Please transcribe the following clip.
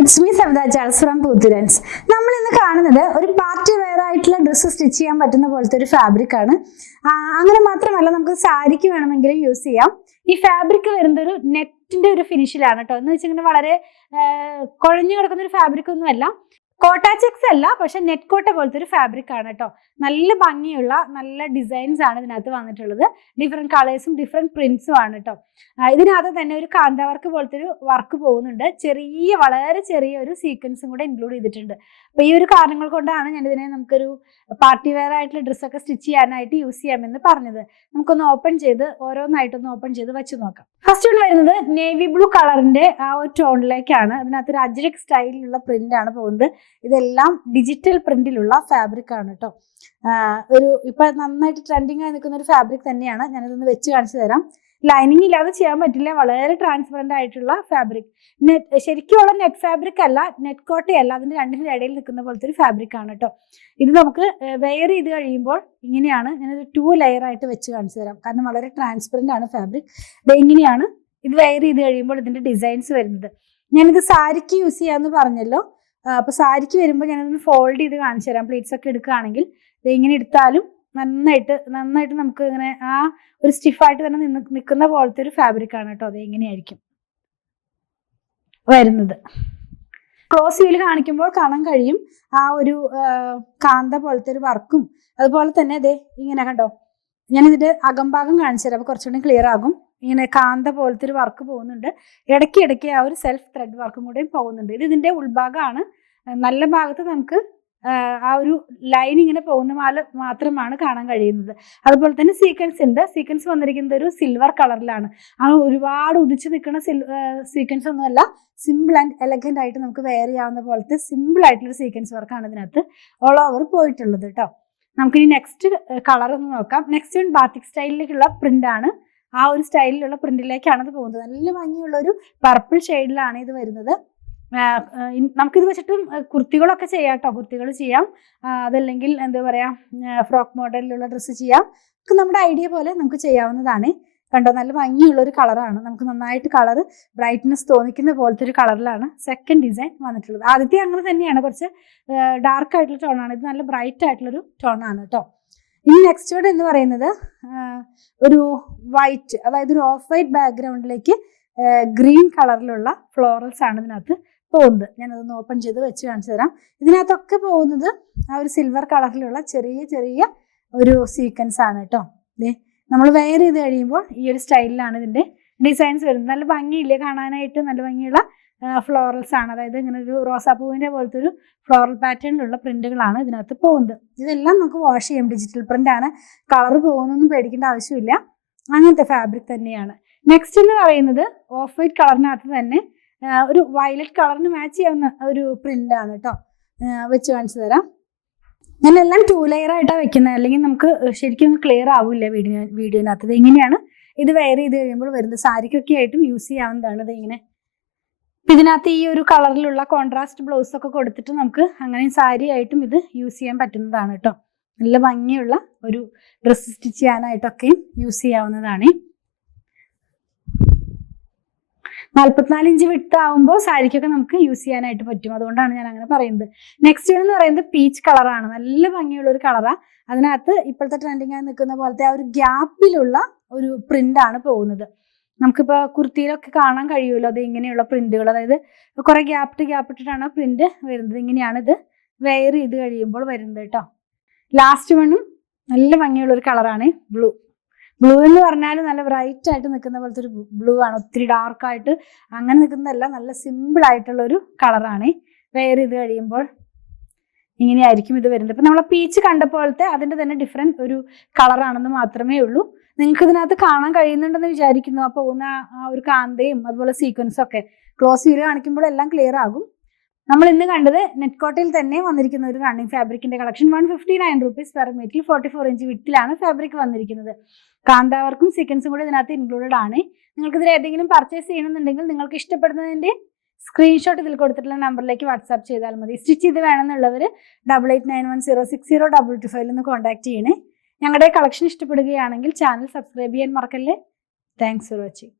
It's me Savita Charles from പൂത്തുരൻസ്. നമ്മൾ ഇന്ന് കാണുന്നത് ഒരു പാർട്ടി വെയർ ആയിട്ടുള്ള ഡ്രസ്സ് സ്റ്റിച്ച് ചെയ്യാൻ പറ്റുന്ന പോലത്തെ ഒരു ഫാബ്രിക് ആണ്. അങ്ങനെ മാത്രമല്ല, നമുക്ക് സാരിക്ക് വേണമെങ്കിലും യൂസ് ചെയ്യാം. ഈ ഫാബ്രിക് വരുന്നത് ഒരു നെറ്റിന്റെ ഒരു ഫിനിഷിലാണ് കേട്ടോ. എന്ന് വെച്ചിങ്ങനെ വളരെ കുഴഞ്ഞു കിടക്കുന്ന ഒരു ഫാബ്രിക് ഒന്നുമല്ല, കോട്ട ചെക്സ് അല്ല, പക്ഷെ നെറ്റ് കോട്ട പോലത്തെ ഒരു ഫാബ്രിക് ആണ് കേട്ടോ. നല്ല ഭംഗിയുള്ള നല്ല ഡിസൈൻസ് ആണ് ഇതിനകത്ത് വന്നിട്ടുള്ളത്. ഡിഫറെന്റ് കളേഴ്സും ഡിഫറെന്റ് പ്രിന്റ്സും ആണ് കേട്ടോ. ഇതിനകത്ത് തന്നെ ഒരു കാന്ത വർക്ക് പോലത്തെ ഒരു വർക്ക് പോകുന്നുണ്ട്. വളരെ ചെറിയ ഒരു സീക്വൻസും കൂടെ ഇൻക്ലൂഡ് ചെയ്തിട്ടുണ്ട്. അപ്പൊ ഈ ഒരു കാരണങ്ങൾ കൊണ്ടാണ് ഞാൻ ഇതിനെ നമുക്കൊരു പാർട്ടി വെയർ ആയിട്ടുള്ള ഡ്രസ്സൊക്കെ സ്റ്റിച്ച് ചെയ്യാനായിട്ട് യൂസ് ചെയ്യാമെന്ന് പറഞ്ഞത്. നമുക്കൊന്ന് ഓരോന്നായിട്ടൊന്ന് ഓപ്പൺ ചെയ്ത് വെച്ച് നോക്കാം. ഫസ്റ്റ് ഒന്ന് വരുന്നത് നേവി ബ്ലൂ കളറിന്റെ ആ ഒരു ടോണിലേക്കാണ്. അതിനകത്ത് ഒരു അജ്രക് സ്റ്റൈലിലുള്ള പ്രിന്റ് ആണ് പോകുന്നത്. ഇതെല്ലാം ഡിജിറ്റൽ പ്രിന്റിലുള്ള ഫാബ്രിക് ആണ് കേട്ടോ. ഇപ്പൊ നന്നായിട്ട് ട്രെൻഡിങ് ആയി നിൽക്കുന്ന ഒരു ഫാബ്രിക് തന്നെയാണ്. ഞാനിതൊന്ന് വെച്ച് കാണിച്ചു തരാം. ലൈനിങ് ഇല്ലാതെ ചെയ്യാൻ പറ്റില്ല, വളരെ ട്രാൻസ്പെറന്റ് ആയിട്ടുള്ള ഫാബ്രിക്. ശരിക്കുള്ള നെറ്റ് ഫാബ്രിക് അല്ല, നെറ്റ് കോട്ടയല്ല, അതിന്റെ രണ്ടിന്റെ ഇടയിൽ നിൽക്കുന്ന പോലത്തെ ഒരു ഫാബ്രിക് ആണ് കേട്ടോ. ഇത് നമുക്ക് വെയർ ചെയ്ത് കഴിയുമ്പോൾ ഇങ്ങനെയാണ്. ഞാനൊരു 2 ലെയർ ആയിട്ട് വെച്ച് കാണിച്ചു തരാം, കാരണം വളരെ ട്രാൻസ്പെറന്റ് ആണ് ഫാബ്രിക്. ഇങ്ങനെയാണ് ഇത് വെയർ ചെയ്ത് കഴിയുമ്പോൾ ഇതിന്റെ ഡിസൈൻസ് വരുന്നത്. ഞാനിത് സാരിക്ക് യൂസ് ചെയ്യാന്ന് പറഞ്ഞല്ലോ. അപ്പൊ സാരിക്ക് വരുമ്പോൾ ഞാനൊന്ന് ഫോൾഡ് ചെയ്ത് കാണിച്ചു തരാം. പ്ലീറ്റ്സ് ഒക്കെ എടുക്കുകയാണെങ്കിൽ ഇങ്ങനെ എടുത്താലും നന്നായിട്ട് നമുക്ക് ഇങ്ങനെ ആ ഒരു സ്റ്റിഫായിട്ട് തന്നെ നിൽക്കുന്ന പോലത്തെ ഒരു ഫാബ്രിക് ആണ് കേട്ടോ. അത് എങ്ങനെയായിരിക്കും വരുന്നത്. ക്ലോസ് വ്യൂവിൽ കാണിക്കുമ്പോൾ കാണാൻ കഴിയും ആ ഒരു കാന്ത പോലത്തെ ഒരു വർക്കും. അതുപോലെ തന്നെ ഇങ്ങനെ കണ്ടോ, ഞാനിതിന്റെ അകംഭാഗം കാണിച്ചു തരാം, അപ്പൊ കുറച്ചുകൂടി ക്ലിയർ ആകും. ഇങ്ങനെ കാന്ത പോലത്തെ ഒരു വർക്ക് പോകുന്നുണ്ട്. ഇടയ്ക്ക് ആ ഒരു സെൽഫ് ത്രെഡ് വർക്കും കൂടെയും പോകുന്നുണ്ട്. ഇത് ഇതിന്റെ ഉൾഭാഗമാണ്. നല്ല ഭാഗത്ത് നമുക്ക് ആ ഒരു ലൈൻ ഇങ്ങനെ പോകുന്ന മാത്രമാണ് കാണാൻ കഴിയുന്നത്. അതുപോലെ തന്നെ സീക്വൻസ് ഉണ്ട്. സീക്വൻസ് വന്നിരിക്കുന്നത് ഒരു സിൽവർ കളറിലാണ്. ഒരുപാട് ഉദിച്ചു നിൽക്കുന്ന സീക്വൻസ് ഒന്നുമല്ല, സിമ്പിൾ ആൻഡ് എലഗന്റ് ആയിട്ട് നമുക്ക് വെയർ ചെയ്യാവുന്ന പോലത്തെ സിമ്പിൾ ആയിട്ടുള്ള സീക്വൻസ് വർക്കാണ് ഇതിനകത്ത് ഓൾ ഓവർ പോയിട്ടുള്ളത് കേട്ടോ. നമുക്കിനി നെക്സ്റ്റ് കളർ ഒന്ന് നോക്കാം. നെക്സ്റ്റ് ബാത്തിക് സ്റ്റൈലിലേക്കുള്ള പ്രിന്റ് ആണ്. ആ ഒരു സ്റ്റൈലിലുള്ള പ്രിന്റിലേക്കാണ് ഇത് പോകുന്നത്. നല്ല ഭംഗിയുള്ള ഒരു പർപ്പിൾ ഷെയ്ഡിലാണ് ഇത് വരുന്നത്. നമുക്കിത് വെച്ചിട്ട് കുർത്തികളൊക്കെ ചെയ്യാം കേട്ടോ. കുർത്തികൾ ചെയ്യാം, അതല്ലെങ്കിൽ എന്താ പറയാ, ഫ്രോക്ക് മോഡലിലുള്ള ഡ്രസ്സ് ചെയ്യാം. ഒക്കെ നമ്മുടെ ഐഡിയ പോലെ നമുക്ക് ചെയ്യാവുന്നതാണ്. കണ്ടോ, നല്ല ഭംഗിയുള്ള ഒരു കളറാണ്. നമുക്ക് നന്നായിട്ട് കളർ ബ്രൈറ്റ്നെസ് തോന്നിക്കുന്ന പോലത്തെ ഒരു കളറിലാണ് സെക്കൻഡ് ഡിസൈൻ വന്നിട്ടുള്ളത്. ആദ്യത്തെ അങ്ങനെ തന്നെയാണ്, കുറച്ച് ഡാർക്ക് ആയിട്ടുള്ള ടോണാണ്. ഇത് നല്ല ബ്രൈറ്റ് ആയിട്ടുള്ളൊരു ടോണാണ് കേട്ടോ. ഇനി നെക്സ്റ്റ് വേർഡ് എന്ന് പറയുന്നത് ഒരു വൈറ്റ്, അതായത് ഒരു ഓഫ് വൈറ്റ് ബാക്ക്ഗ്രൗണ്ടിലേക്ക് ഗ്രീൻ കളറിലുള്ള ഫ്ലോറൽസ് ആണ് ഇതിനകത്ത് പോകുന്നത്. ഞാനതൊന്ന് ഓപ്പൺ ചെയ്ത് വെച്ച് കാണിച്ചു തരാം. ഇതിനകത്തൊക്കെ പോകുന്നത് ആ ഒരു സിൽവർ കളറിലുള്ള ചെറിയ ഒരു സീക്വൻസ് ആണ് കേട്ടോ. നമ്മൾ വെയർ ചെയ്ത് കഴിയുമ്പോൾ ഈ ഒരു സ്റ്റൈലിലാണ് ഇതിന്റെ ഡിസൈൻസ് വരുന്നത്. നല്ല ഭംഗിയില്ലേ കാണാനായിട്ട്? നല്ല ഭംഗിയുള്ള ഫ്ലോറൽസ് ആണ്. അതായത് ഇങ്ങനെ ഒരു റോസാപ്പൂവിന്റെ പോലത്തെ ഒരു ഫ്ലോറൽ പാറ്റേണിലുള്ള പ്രിന്റുകളാണ് ഇതിനകത്ത് പോകുന്നത്. ഇതെല്ലാം നമുക്ക് വാഷ് ചെയ്യാം. ഡിജിറ്റൽ പ്രിന്റ് ആണ്, കളർ പോകുന്നൊന്നും പേടിക്കേണ്ട ആവശ്യമില്ല. അങ്ങനത്തെ ഫാബ്രിക് തന്നെയാണ്. നെക്സ്റ്റ് എന്ന് പറയുന്നത് ഓഫ് വൈറ്റ് കളറിനകത്ത് തന്നെ ഒരു വയലറ്റ് കളറിന് മാച്ച് ചെയ്യാവുന്ന ഒരു പ്രിന്റ് ആണ് കേട്ടോ. വെച്ച് കാണിച്ചു തരാം. ഞാനെല്ലാം 2 ലെയർ ആയിട്ടാണ് വെക്കുന്നത്, അല്ലെങ്കിൽ നമുക്ക് ശരിക്കും ഒന്ന് ക്ലിയർ ആവില്ല വീഡിയോനകത്ത്. ഇങ്ങനെയാണ് ഇത് വെയർ ചെയ്ത് കഴിയുമ്പോൾ വരുന്നത്. സാരിക്കൊക്കെ ആയിട്ടും യൂസ് ചെയ്യാവുന്നതാണ്. ഇങ്ങനെ ഇതിനകത്ത് ഈ ഒരു കളറിലുള്ള കോൺട്രാസ്റ്റ് ബ്ലൗസ് ഒക്കെ കൊടുത്തിട്ട് നമുക്ക് അങ്ങനെ സാരി ആയിട്ടും ഇത് യൂസ് ചെയ്യാൻ പറ്റുന്നതാണ് കേട്ടോ. നല്ല ഭംഗിയുള്ള ഒരു ഡ്രസ്സ് സ്റ്റിച്ച് ചെയ്യാനായിട്ടൊക്കെയും യൂസ് ചെയ്യാവുന്നതാണ്. 44 ഇഞ്ച് വിട്ട് ആവുമ്പോൾ സാരിക്കൊക്കെ നമുക്ക് യൂസ് ചെയ്യാനായിട്ട് പറ്റും. അതുകൊണ്ടാണ് ഞാൻ അങ്ങനെ പറയുന്നത്. നെക്സ്റ്റ് എന്ന് പറയുന്നത് പീച്ച് കളറാണ്. നല്ല ഭംഗിയുള്ള ഒരു കളറാണ്. അതിനകത്ത് ഇപ്പോഴത്തെ ട്രെൻഡിങ് ആയി നിൽക്കുന്ന പോലത്തെ ആ ഒരു ഗ്യാപ്പിലുള്ള ഒരു പ്രിന്റ് ആണ് പോകുന്നത്. നമുക്കിപ്പോൾ കുർത്തിയിലൊക്കെ കാണാൻ കഴിയുമല്ലോ അത് ഇങ്ങനെയുള്ള പ്രിന്റുകൾ. അതായത് കുറെ ഗ്യാപ്പിട്ടിട്ടാണ് പ്രിന്റ് വരുന്നത്. ഇങ്ങനെയാണ് ഇത് വെയർ ചെയ്ത് കഴിയുമ്പോൾ വരുന്നത് കേട്ടോ. ലാസ്റ്റ് വണ്ണും നല്ല ഭംഗിയുള്ള ഒരു കളറാണ് ബ്ലൂ. ബ്ലൂ എന്ന് പറഞ്ഞാൽ നല്ല ബ്രൈറ്റ് ആയിട്ട് നിൽക്കുന്ന പോലത്തെ ഒരു ബ്ലൂ ആണ്. ഒത്തിരി ഡാർക്കായിട്ട് അങ്ങനെ നിൽക്കുന്നതല്ല, നല്ല സിമ്പിൾ ആയിട്ടുള്ള ഒരു കളറാണ്. വെയർ ചെയ്ത് കഴിയുമ്പോൾ ഇങ്ങനെയായിരിക്കും ഇത് വരുന്നത്. ഇപ്പം നമ്മളെ പീച്ച് കണ്ട പോലത്തെ അതിൻ്റെ തന്നെ ഡിഫറെൻറ്റ് ഒരു കളറാണെന്ന് മാത്രമേ ഉള്ളൂ. നിങ്ങൾക്ക് ഇതിനകത്ത് കാണാൻ കഴിയുന്നുണ്ടെന്ന് വിചാരിക്കുന്നു. അപ്പോൾ ആ ഒരു കാന്തയും അതുപോലെ സീക്വൻസും ഒക്കെ ക്ലോസ് വ്യൂ കാണിക്കുമ്പോൾ എല്ലാം ക്ലിയർ ആകും. നമ്മൾ ഇന്ന് കണ്ടത് നെറ്റ് കോട്ടയിൽ തന്നെ വന്നിരിക്കുന്ന ഒരു റണ്ണിങ് ഫാബ്രിക്കിന്റെ കളക്ഷൻ. 159 rupees പെർ മീറ്ററിൽ 44 ഇഞ്ച് വിട്ടിലാണ് ഫാബ്രിക് വന്നിരിക്കുന്നത്. കാന്താവർക്കും സീക്വൻസും കൂടെ ഇതിനകത്ത് ഇൻക്ലൂഡഡ് ആണ്. നിങ്ങൾക്ക് ഇതിൽ ഏതെങ്കിലും പർച്ചേസ് ചെയ്യണമെന്നുണ്ടെങ്കിൽ നിങ്ങൾക്ക് ഇഷ്ടപ്പെടുന്നതിന്റെ സ്ക്രീൻഷോട്ട് ഇതിൽ കൊടുത്തിട്ടുള്ള നമ്പറിലേക്ക് വാട്സാപ്പ് ചെയ്താൽ മതി. സ്റ്റിച്ച് ചെയ്ത് വേണമെന്നുള്ളവർ 8891060225 കോൺടാക്ട് ചെയ്യണേ. ഞങ്ങളുടെ കളക്ഷൻ ഇഷ്ടപ്പെടുകയാണെങ്കിൽ ചാനൽ സബ്സ്ക്രൈബ് ചെയ്യാൻ മറക്കല്ലേ. Thanks for watching.